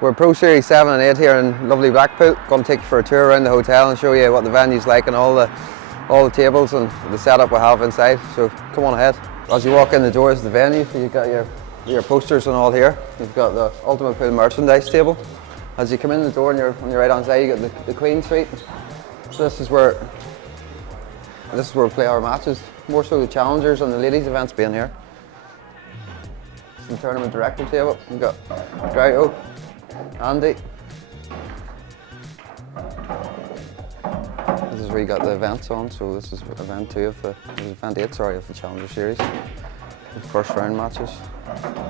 We're Pro Series 7 and 8 here in lovely Blackpool. Going to take you for a tour around the hotel and show you what the venue's like and all the tables and the setup we have inside. So come on ahead. As you walk in the doors of the venue, you've got your posters and all here. You've got the Ultimate Pool merchandise table. As you come in the door on your right hand side, you got the Queen Suite. So this is where we play our matches. More so the challengers and the ladies events being here. Some tournament director table. We've got Drago, Andy. This is where you got the events on. So this is event 2 of event 8, sorry, of the Challenger Series. The first round matches.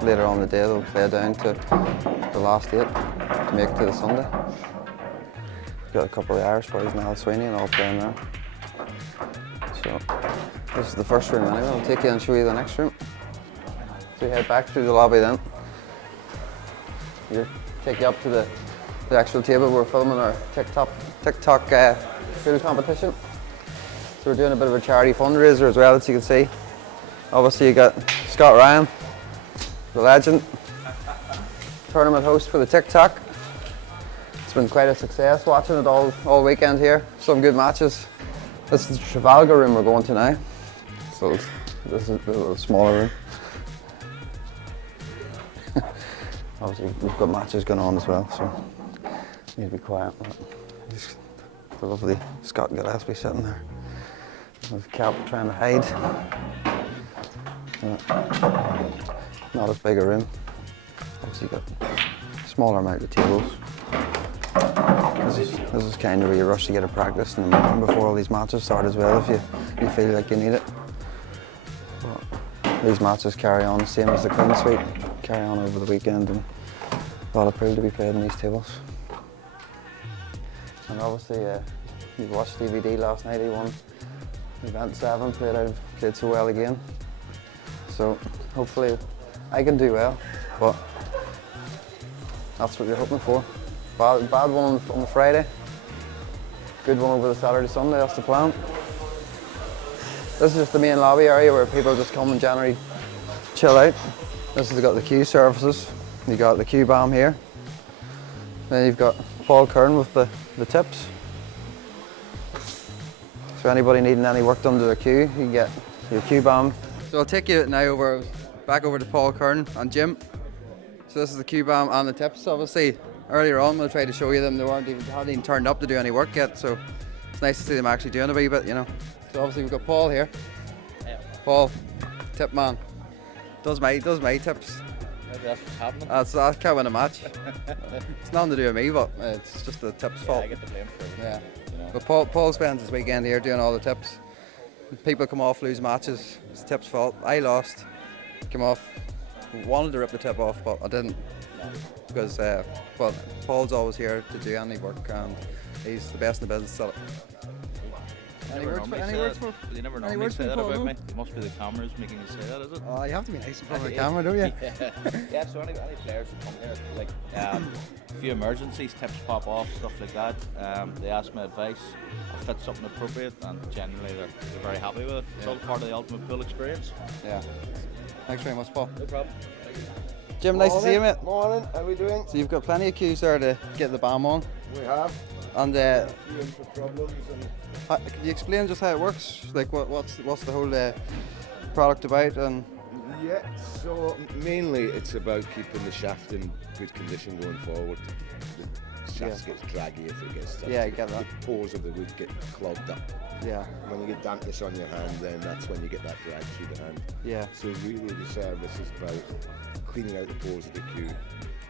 Later on in the day they'll play down to the last 8 to make it to the Sunday. We've got a couple of Irish boys and Al Sweeney and all playing there. So this is the first room anyway. I'll take you and show you the next room. So you head back through the lobby then. Take you up to the actual table. We're filming our TikTok pool competition. So we're doing a bit of a charity fundraiser as well, as you can see. Obviously you got Scott Ryan, the legend, tournament host for the TikTok. It's been quite a success watching it all weekend here. Some good matches. This is the Trafalgar room we're going to now. So this is a little smaller room. Obviously we've got matches going on as well, so need to be quiet. The lovely Scott Gillespie sitting there with Cap trying to hide. Not as big a room. Obviously got a smaller amount of tables. This is kind of where you rush to get a practice in the morning before all these matches start as well, if you feel like you need it. But these matches carry on the same as the Queen Suite, carry on over the weekend, and a lot of pool to be played in these tables. And obviously you watched DVD last night, he won event 7, played so well again. So hopefully I can do well, but that's what you're hoping for. Bad one on the Friday, good one over the Saturday, Sunday, that's the plan. This is just the main lobby area where people just come and generally chill out. This has got the queue services. You've got the queue bomb here. Then you've got Paul Kern with the tips. So anybody needing any work done to their queue, you can get your queue bomb. So I'll take you now back over to Paul Kern and Jim. So this is the queue bomb and the tips. Obviously earlier on we'll try to show you them. They hadn't even turned up to do any work yet, so it's nice to see them actually doing a wee bit, you know. So obviously we've got Paul here. Yeah. Paul, tip man. Does my tips. Maybe that's what's happening. I can't win a match. It's nothing to do with me, but it's just the tips' fault. I get the blame for it. Yeah. You know. But Paul spends his weekend here doing all the tips. People come off, lose matches. It's the tip's fault. I lost. Came off. Wanted to rip the tip off, but I didn't. No. Because well, Paul's always here to do any work, and he's the best in the business at it. You never normally say that about me. It must be the cameras making you say that, is it? Oh, you have to be nice in front of the camera, don't you? Yeah, so any players who come here, like a few emergencies, tips pop off, stuff like that, they ask my advice, I fit something appropriate, and generally they're very happy with it. It's all part of the Ultimate Pool experience. Yeah. Thanks very much, Paul. No problem. Jim, nice to see you, mate. Morning, how are we doing? So you've got plenty of queues there to get the bomb on. We have. And For problems and can you explain just how it works? Like what's the whole product about? And yeah, so mainly it's about keeping the shaft in good condition going forward. The shaft gets draggy if it gets stuck. Yeah, I get that. The pores of the wood get clogged up. Yeah. When you get dampness on your hand, then that's when you get that drag through the hand. Yeah. So really the service is about cleaning out the pores of the queue,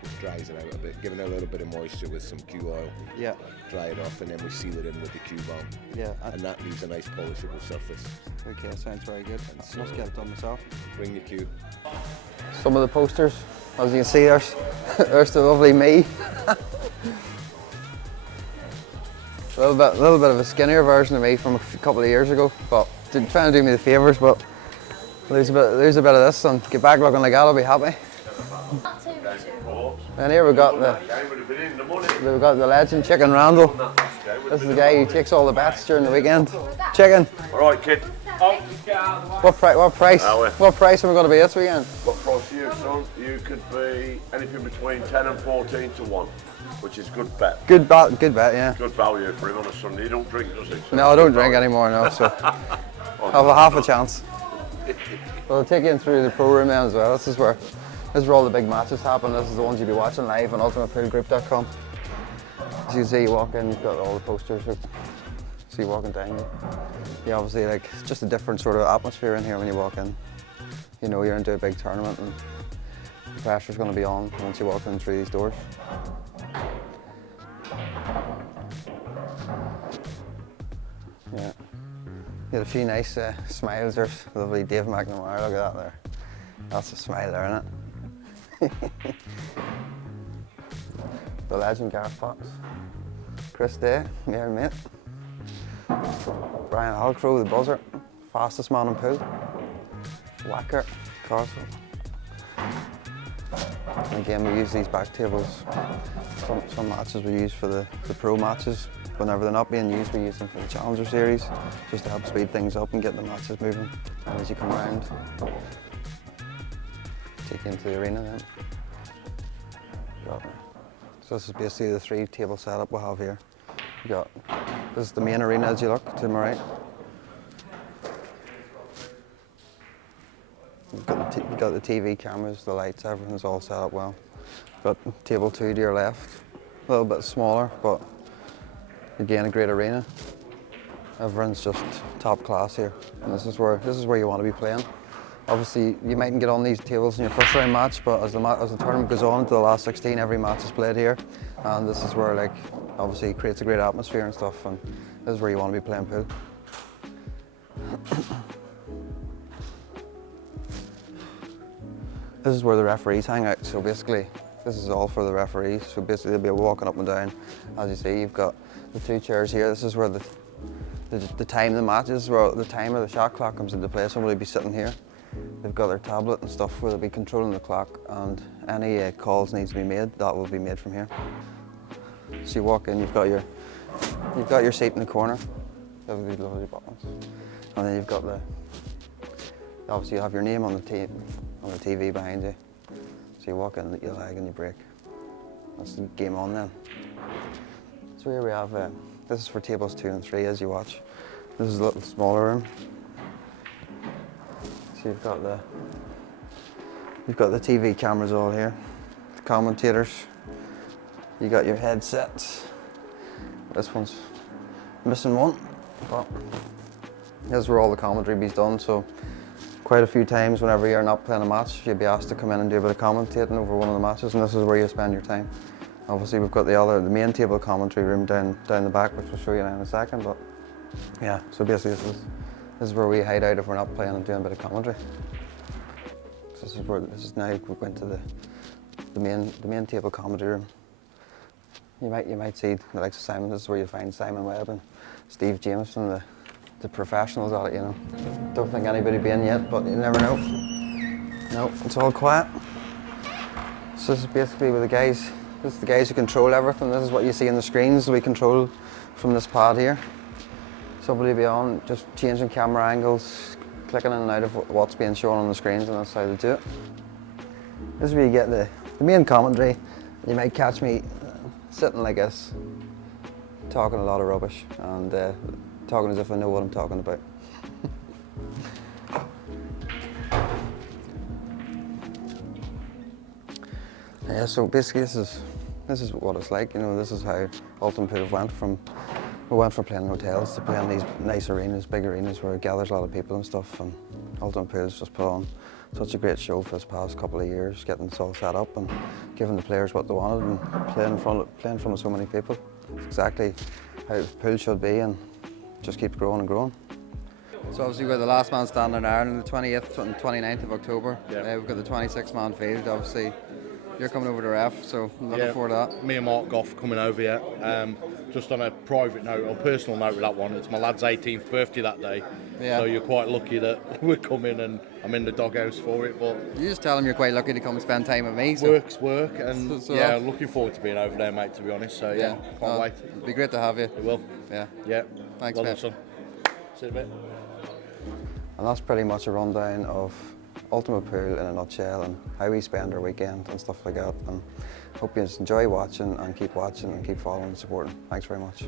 which dries it out a bit, giving it a little bit of moisture with some queue oil. Yeah. Dry it off, and then we seal it in with the queue bomb. Yeah. And that leaves a nice polishable surface. Okay, sounds very good. I must get it done myself. Bring your queue. Some of the posters, as you can see, there's the lovely me. A little bit of a skinnier version of me from a couple of years ago, but trying to do me the favours, but lose a bit of this and get back looking like that, I'll be happy. And here we've got the legend, Chicken Randall. This is the guy who takes all the bets during the weekend. Chicken. All right, kid. What price? What price are we going to be this weekend? What price are you, son? You could be anything between 10 and 14 to 1, which is good bet. Good bet, yeah. Good value for him on a Sunday. He don't drink, does he? So No, I don't drink anymore, no, so I'll have a half a chance. Well, I'll take you in through the pro room then as well. This is where all the big matches happen. This is the ones you'll be watching live on ultimatepoolgroup.com. As you can see, you walk in, you've got all the posters. So you walking down, you obviously like it's just a different sort of atmosphere in here when you walk in. You know you're into a big tournament and the pressure's going to be on once you walk in through these doors. Yeah, you had a few nice smiles. There's lovely Dave McNamara. Look at that there. That's a smile there, isn't it? The legend Gareth Fox, Chris Day, yeah mate. Brian Alcrow, the buzzer, fastest man in pool. Whacker, Castle. And again, we use these back tables. Some matches we use for the pro matches. Whenever they're not being used, we use them for the Challenger Series, just to help speed things up and get the matches moving. And as you come around, take you into the arena then. So this is basically the 3 table setup we'll have here. This is the main arena as you look to my right. You've got the TV cameras, the lights, everything's all set up well. Got table 2 to your left, a little bit smaller, but again a great arena. Everyone's just top class here, and this is where you want to be playing. Obviously, you mightn't get on these tables in your first round match, but as the tournament goes on to the last 16, every match is played here, and this is where, like, obviously it creates a great atmosphere and stuff, and this is where you want to be playing pool. This is where the referees hang out, so basically this is all for the referees. So basically they'll be walking up and down. As you see, you've got the 2 chairs here. This is where the time of the match is, where the time of the shot clock comes into play. Somebody will be sitting here. They've got their tablet and stuff where they'll be controlling the clock, and any calls needs to be made, that will be made from here. So you walk in, you've got your seat in the corner. You have these lovely buttons, and then you've got obviously you have your name on the TV behind you. So you walk in, you lag and you break. That's the game on then. So here we have, this is for tables 2 and 3 as you watch. This is a little smaller room. So you've got the TV cameras all here, the commentators. You got your headsets. This one's missing one, but this is where all the commentary is done. So quite a few times whenever you're not playing a match, you'll be asked to come in and do a bit of commentating over one of the matches, and this is where you spend your time. Obviously we've got the main table commentary room down the back, which we'll show you in a second, but yeah, so basically this is where we hide out if we're not playing and doing a bit of commentary. So this is now we went to the main table commentary room. You might see the likes of Simon. This is where you find Simon Webb and Steve Jameson, the professionals at it, you know. Don't think anybody be in yet, but you never know. No, it's all quiet. So this is basically where this is the guys who control everything. This is what you see on the screens we control from this pad here. Somebody will be on, just changing camera angles, clicking in and out of what's being shown on the screens, and that's how they do it. This is where you get the main commentary. You might catch me sitting like this, talking a lot of rubbish, and talking as if I know what I'm talking about. Yeah, so basically this is what it's like, you know. This is how Ultimate Pool went from playing in hotels to playing these nice arenas, big arenas where it gathers a lot of people and stuff, and Ultimate Pool's just put on such a great show for this past couple of years, getting this all set up and giving the players what they wanted and playing in front of so many people. It's exactly how pool should be, and just keeps growing and growing. So obviously we've got the last man standing in Ireland, the 28th and 29th of October. Yeah. We've got the 26-man field, obviously. You're coming over to ref, so I'm looking forward to that. Me and Mark Goff coming over here. Just on a private note, or personal note with that one, it's my lad's 18th birthday that day. Yeah. So you're quite lucky that we're coming and I'm in the doghouse for it. But you just tell him you're quite lucky to come spend time with me. So. Work's work, and yeah, looking forward to being over there, mate, to be honest. So yeah, can't wait. It'd be great to have you. It will. Yeah. Yeah. Thanks, well mate. done, son. See you in a bit. And that's pretty much a rundown of Ultimate Pool in a nutshell and how we spend our weekend and stuff like that. And hope you enjoy watching and keep following and supporting. Thanks very much.